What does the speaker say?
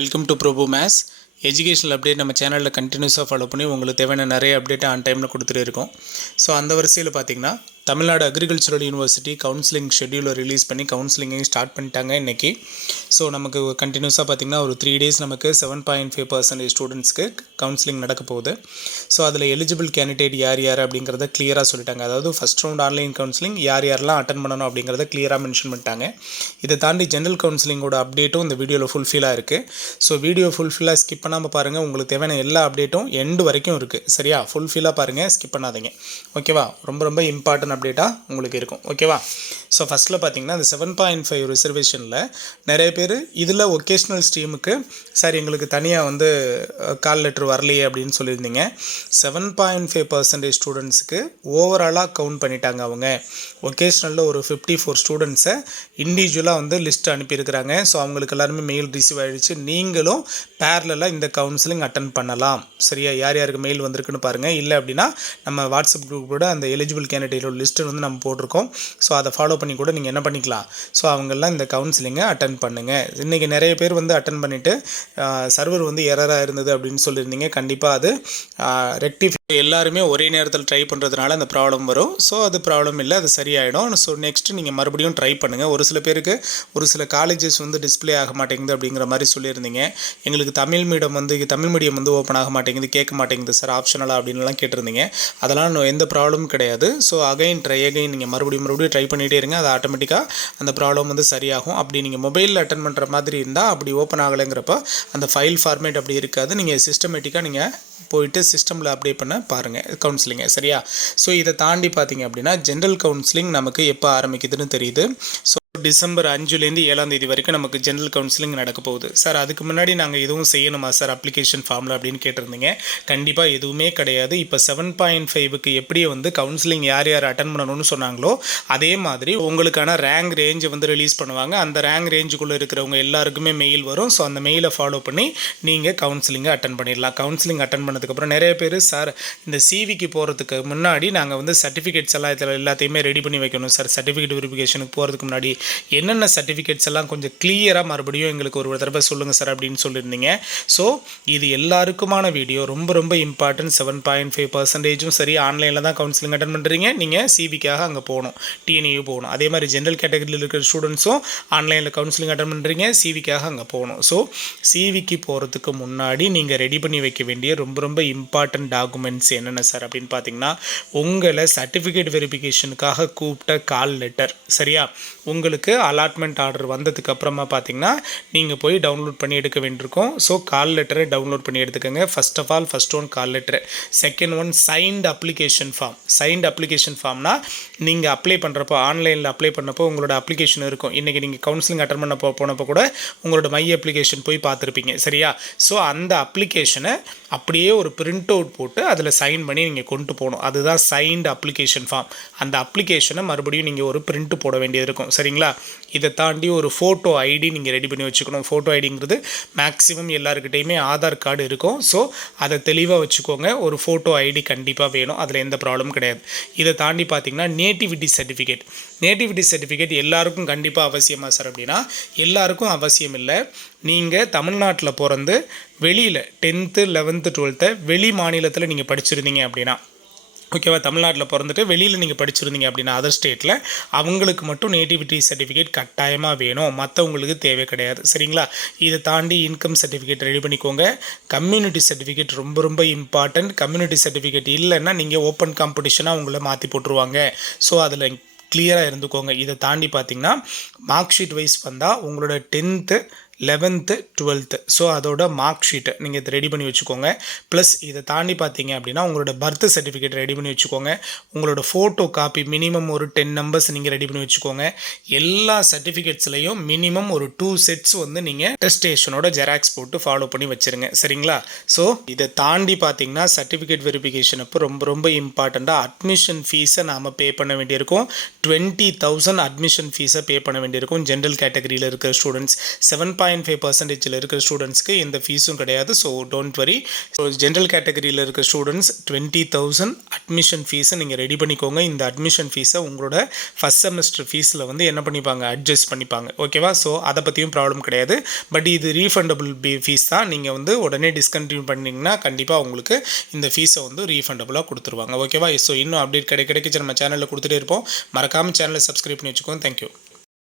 Welcome to probo maths educational update நம்ம சேனலில் கண்டினியூஸாக ஃபாலோ பண்ணி உங்களுக்கு தேவையான நிறைய அப்டேட் ஆன் டைமில் கொடுத்துட்டு இருக்கோம். ஸோ அந்த வரிசையில் பார்த்தீங்கன்னா தமிழ்நாடு அக்ரிகல்ச்சரல் யூனிவர்சிட்டி கவுன்சிலிங் ஷெட்யூலை ரிலீஸ் பண்ணி கவுன்சிலிங்கையும் ஸ்டார்ட் பண்ணிட்டாங்க இன்றைக்கி. ஸோ நமக்கு கண்டினியூஸாக பார்த்திங்கன்னா ஒரு 3 days நமக்கு 7.5% ஸ்டூடெண்ட்ஸ்க்கு கவுன்சிலிங் நடக்க போகுது. ஸோ அதில் எலிஜிபிள் கேண்டிடேட் யார் யார் அப்படிங்கிறத கிளியராக சொல்லிட்டாங்க. அதாவது ஃபஸ்ட் ரவுண்ட் ஆன்லைன் கவுன்சிலிங் யார் யாரெல்லாம் அட்டன் பண்ணணும் அப்படிங்கிறத கிளியராக மென்ஷன் பண்ணிட்டாங்க. இதை தாண்டி ஜென்ரல் கவுன்சிலிங்கோட அப்டேட்டும் இந்த வீடியோவில் ஃபுல்ஃபில்லாக இருக்குது. ஸோ வீடியோ ஃபுல்ஃபில்லாக ஸ்கிப் பண்ணாமல் பாருங்கள். உங்களுக்கு தேவையான எல்லா அப்டேட்டும் எண்டு வரைக்கும் இருக்குது. சரியா? ஃபுல்ஃபில்லாக பாருங்கள், ஸ்கிப் பண்ணாதீங்க. ஓகேவா? ரொம்ப இம்பார்ட்டன்ட் அப்டேட்டாக உங்களுக்கு இருக்கும். ஓகேவா? ஸோ ஃபஸ்ட்டில் பார்த்தீங்கன்னா இந்த 7.5 ரிசர்வேஷனில் நிறைய பேர் இதில் ஒகேஷ்னல் ஸ்ட்ரீமுக்கு சார் எங்களுக்கு தனியாக கால் லெட்டர் வரலையே அப்படின்னு சொல்லியிருந்தீங்க. 7.5% ஸ்டூடெண்ட்ஸுக்கு ஓவராலாக கவுண்ட் பண்ணிட்டாங்க. அவங்க ஒகேஷ்னலில் ஒரு 54 ஸ்டூடெண்ட்ஸை இண்டிவிஜுவலாக லிஸ்ட் அனுப்பியிருக்கிறாங்க. ஸோ அவங்களுக்கு எல்லாருமே மெயில் ரிசீவ் ஆகிடுச்சு. நீங்களும் பேரலாக இந்த கவுன்சிலிங் அட்டன் பண்ணலாம். சரியா? யார் யாருக்கு மெயில் வந்திருக்குன்னு பாருங்கள். இல்லை அப்படின்னா நம்ம வாட்ஸ்அப் குரூப்போட அந்த எலிஜிபிள் கேண்டிடேட்டோட லிஸ்ட்டு நம்ம போட்டிருக்கோம். ஸோ அதை ஃபாலோ பண்ணி கூட நீங்கள் என்ன பண்ணிக்கலாம். ஸோ அவங்கெல்லாம் இந்த கவுன்சிலிங்கை அட்டன் பண்ணுங்கள். இன்றைக்கி நிறைய பேர் அட்டன் பண்ணிவிட்டு சர்வர் எரராக இருந்தது அப்படின்னு சொல்லியிருந்தீங்க. கண்டிப்பாக அது ரெக்டிஃபை எல்லாருமே ஒரே நேரத்தில் ட்ரை பண்ணுறதுனால அந்த ப்ராப்ளம் வரும். ஸோ அது ப்ராப்ளம் இல்லை, அது சரியாயிடும். ஸோ நெக்ஸ்ட்டு நீங்கள் மறுபடியும் ட்ரை பண்ணுங்கள். ஒரு சில பேருக்கு ஒரு சில காலேஜஸ் டிஸ்பிளே ஆக மாட்டேங்குது அப்படிங்கிற மாதிரி சொல்லியிருந்தீங்க. எங்களுக்கு தமிழ் மீடியம் ஓப்பன் ஆக மாட்டேங்குது, கேட்க மாட்டேங்குது சார், ஆப்ஷனலாக அப்படின்லாம் கேட்டிருந்தீங்க. அதெல்லாம் எந்த ப்ராப்ளமும் கிடையாது. ஸோ அகைன் நீங்கள் மறுபடியும் ட்ரை பண்ணிகிட்டே இருங்க. அது ஆட்டோமேட்டிக்காக அந்த ப்ராப்ளம் சரியாகும். அப்படி நீங்கள் மொபைலில் அட்டன் பண்ணுற மாதிரி இருந்தால் அப்படி ஓப்பன் ஆகலைங்கிறப்ப அந்த ஃபைல் ஃபார்மேட் அப்படி இருக்காது. நீங்கள் சிஸ்டமேட்டிக்காக நீங்கள் போயிட்டு சிஸ்டமில் அப்டேட் பண்ண பாருங்கள் கவுன்சிலிங்கை. சரியா? ஸோ இதை தாண்டி பார்த்தீங்க அப்படின்னா ஜென்ரல் கவுன்சிலிங் நமக்கு எப்போ ஆரம்பிக்குதுன்னு தெரியுது. ஸோ டிசம்பர் 5லேருந்து 7 வரைக்கும் நமக்கு ஜென்ரல் கவுன்சிலிங் நடக்க போகுது. சார் அதுக்கு முன்னாடி நாங்கள் எதுவும் செய்யணுமா சார் அப்ளிகேஷன் ஃபார்மில் அப்படின்னு கேட்டிருந்தீங்க. கண்டிப்பாக எதுவுமே கிடையாது. இப்போ 7.5க்கு எப்படி கவுன்சிலிங் யார் யார் அட்டன் பண்ணணும்னு சொன்னாங்களோ அதே மாதிரி உங்களுக்கான ரேங்க் ரேஞ்சை ரிலீஸ் பண்ணுவாங்க. அந்த ரேங்க் ரேஞ்சுக்குள்ளே இருக்கிறவங்க எல்லாருக்குமே மெயில் வரும். ஸோ அந்த மெயிலை ஃபாலோ பண்ணி நீங்கள் கவுன்சிலிங்கை அட்டன் பண்ணிடலாம். கவுன்சிலிங் அட்டன் பண்ணதுக்கப்புறம் நிறைய பேர் சார் இந்த சிவிக்கு போகிறதுக்கு முன்னாடி நாங்கள் சர்டிஃபிகேட்ஸ் எல்லாம் இதில் எல்லாத்தையுமே ரெடி பண்ணி வைக்கணும் சார், சர்டிஃபிகேட் வெரிஃபிகேஷனுக்கு போகிறதுக்கு முன்னாடி என்னென்ன சர்டிஃபிகேட்ஸ் எல்லாம் கொஞ்சம் கிளியராக மறுபடியும் எங்களுக்கு ஒரு தடவை சொல்லுங்கள் சார் அப்படின்னு சொல்லியிருந்தீங்க. ஸோ இது எல்லாருக்குமான வீடியோ, ரொம்ப இம்பார்ட்டன்ட். 7.5% சரி, ஆன்லைனில் தான் கவுன்சிலிங் அட்டன் பண்ணுறீங்க. நீங்கள் சிவிக்காக அங்கே போகணும், TNAU போகணும். அதே மாதிரி ஜென்ரல் கேட்டகரியில் இருக்கிற ஸ்டூடெண்ட்ஸும் ஆன்லைனில் கவுன்சிலிங் அட்டன் பண்ணுறீங்க, சிவிக்காக அங்கே போகணும். ஸோ சிவிக்கு போகிறதுக்கு முன்னாடி நீங்கள் ரெடி பண்ணி வைக்க வேண்டிய ரொம்ப இம்பார்ட்டன்ட் டாக்குமெண்ட்ஸ் என்னென்ன சார் அப்படின்னு பார்த்தீங்கன்னா உங்களை சர்டிஃபிகேட் வெரிஃபிகேஷனுக்காக கூப்பிட்ட கால் லெட்டர். சரியா? உங்களுக்கு அலாட்மெண்ட் ஆர்டர் வந்ததுக்கு அப்புறமா பார்த்தீங்கன்னா நீங்கள் போய் டவுன்லோட் பண்ணி எடுக்க வேண்டியிருக்கும். ஸோ கால் லெட்டரை டவுன்லோட் பண்ணி எடுத்துக்கோங்க. First of all first one call letter, second one signed application form. Signed application ஃபார்ம்னா நீங்கள் அப்ளை பண்ணுறப்போ ஆன்லைனில் அப்ளை பண்ணப்போ உங்களோட அப்ளிகேஷன் இருக்கும். இன்றைக்கி நீங்கள் கவுன்சிலிங் அட்டன் பண்ண போனப்போ கூட உங்களோட மை அப்ளிகேஷன் போய் பார்த்துருப்பீங்க. சரியா? ஸோ அந்த அப்ளிகேஷனை அப்படியே ஒரு பிரிண்ட் அவுட் போட்டு அதில் சைன் பண்ணி நீங்கள் கொண்டு போகணும். அதுதான் சைன்டு அப்ளிகேஷன் ஃபார்ம். அந்த அப்ளிகேஷனை மறுபடியும் நீங்கள் ஒரு பிரிண்ட் போட வேண்டியது இருக்கும். சரிங்களா? இதை தாண்டி ஒரு ஃபோட்டோ ஐடி நீங்கள் ரெடி பண்ணி வச்சுக்கணும். ஃபோட்டோ ஐடிங்கிறது மேக்ஸிமம் எல்லாருக்கிட்டையுமே ஆதார் கார்டு இருக்கும். ஸோ அதை தெளிவாக வச்சுக்கோங்க. ஒரு ஃபோட்டோ ஐடி கண்டிப்பாக வேணும், அதில் எந்த ப்ராப்ளமும் கிடையாது. இதை தாண்டி பார்த்தீங்கன்னா நேட்டிவிட்டி சர்டிஃபிகேட். நேட்டிவிட்டி சர்டிஃபிகேட் எல்லாருக்கும் கண்டிப்பாக அவசியமாக சார் அப்படின்னா எல்லாருக்கும் அவசியம் இல்லை. நீங்கள் தமிழ்நாட்டில் பிறந்து வெளியில் 10th 11th 12th வெளி மாநிலத்தில் நீங்கள் படிச்சிருந்தீங்க அப்படின்னா, ஓகேவா, தமிழ்நாட்டில் பிறந்துட்டு வெளியில் நீங்கள் படிச்சிருந்தீங்க அப்படின்னா அதர் ஸ்டேட்டில் அவங்களுக்கு மட்டும் நேட்டிவிட்டி சர்டிஃபிகேட் கட்டாயமாக வேணும், மற்றவங்களுக்கு தேவை கிடையாது. சரிங்களா? இதை தாண்டி இன்கம் சர்டிஃபிகேட் ரெடி பண்ணிக்கோங்க. கம்யூனிட்டி சர்டிஃபிகேட் ரொம்ப இம்பார்ட்டன்ட். கம்யூனிட்டி சர்டிஃபிகேட் இல்லைன்னா நீங்கள் ஓப்பன் காம்படிஷனாக உங்களை மாற்றி போட்டுருவாங்க. ஸோ அதில் கிளியராக இருந்துக்கோங்க. இதை தாண்டி பார்த்தீங்கன்னா மார்க் ஷீட் வைஸ் வந்தால் உங்களோட 10th 11th 12th ஸோ அதோட மார்க் ஷீட்டை நீங்கள் இதை ரெடி பண்ணி வச்சுக்கோங்க. ப்ளஸ் இதை தாண்டி பார்த்தீங்க அப்படின்னா உங்களோட பர்த் சர்டிஃபிகேட் ரெடி பண்ணி வச்சுக்கோங்க. உங்களோட ஃபோட்டோ காப்பி மினிமம் ஒரு 10 numbers நீங்கள் ரெடி பண்ணி வச்சுக்கோங்க. எல்லா சர்டிஃபிகேட்ஸ்லையும் மினிமம் ஒரு 2 sets நீங்கள் அட்டஸ்டேஷனோட ஜெராக்ஸ் போட்டு ஃபாலோ பண்ணி வச்சுருங்க. சரிங்களா? ஸோ இதை தாண்டி பார்த்தீங்கன்னா சர்டிஃபிகேட் வெரிஃபிகேஷன் அப்போ ரொம்ப இம்பார்ட்டண்ட்டாக அட்மிஷன் ஃபீஸை நாம் பே பண்ண வேண்டியிருக்கும். 20,000 அட்மிஷன் ஃபீஸை பே பண்ண வேண்டியிருக்கும் ஜென்ரல் கேட்டகரியில் இருக்கிற ஸ்டூடெண்ட்ஸ். 7 1.5% இருக்கிற ஸ்டூடெண்ட்ஸ்க்கு எந்த ஃபீஸும் கிடையாது. So don't worry. So general கேட்டகரியில் இருக்கிற ஸ்டூடெண்ட்ஸ் 20,000 அட்மிஷன் ஃபீஸை நீங்கள் ரெடி பண்ணிக்கோங்க. இந்த அட்மிஷன் ஃபீஸை உங்களோட ஃபஸ்ட் செமஸ்டர் ஃபீஸில் வந்து என்ன பண்ணிப்பாங்க, அட்ஜஸ்ட் பண்ணிப்பாங்க. ஓகேவா? ஸோ அதை பற்றியும் ப்ராப்ளம் கிடையாது. பட் இது ரீஃபண்டபிள் ஃபீஸ் தான். நீங்கள் வந்து உடனே டிஸ்கண்டினியூ பண்ணிங்கன்னா கண்டிப்பாக உங்களுக்கு இந்த ஃபீஸை வந்து ரீஃபண்டபுளாக கொடுத்துருவாங்க. ஓகேவா? ஸோ இன்னும் அப்டேட் கிடைக்க நம்ம சேனலில் கொடுத்துட்டே இருப்போம். மறக்காமல் சேனலை சப்ஸ்கிரைப் பண்ணி வச்சுக்கோங்க. தேங்க்யூ.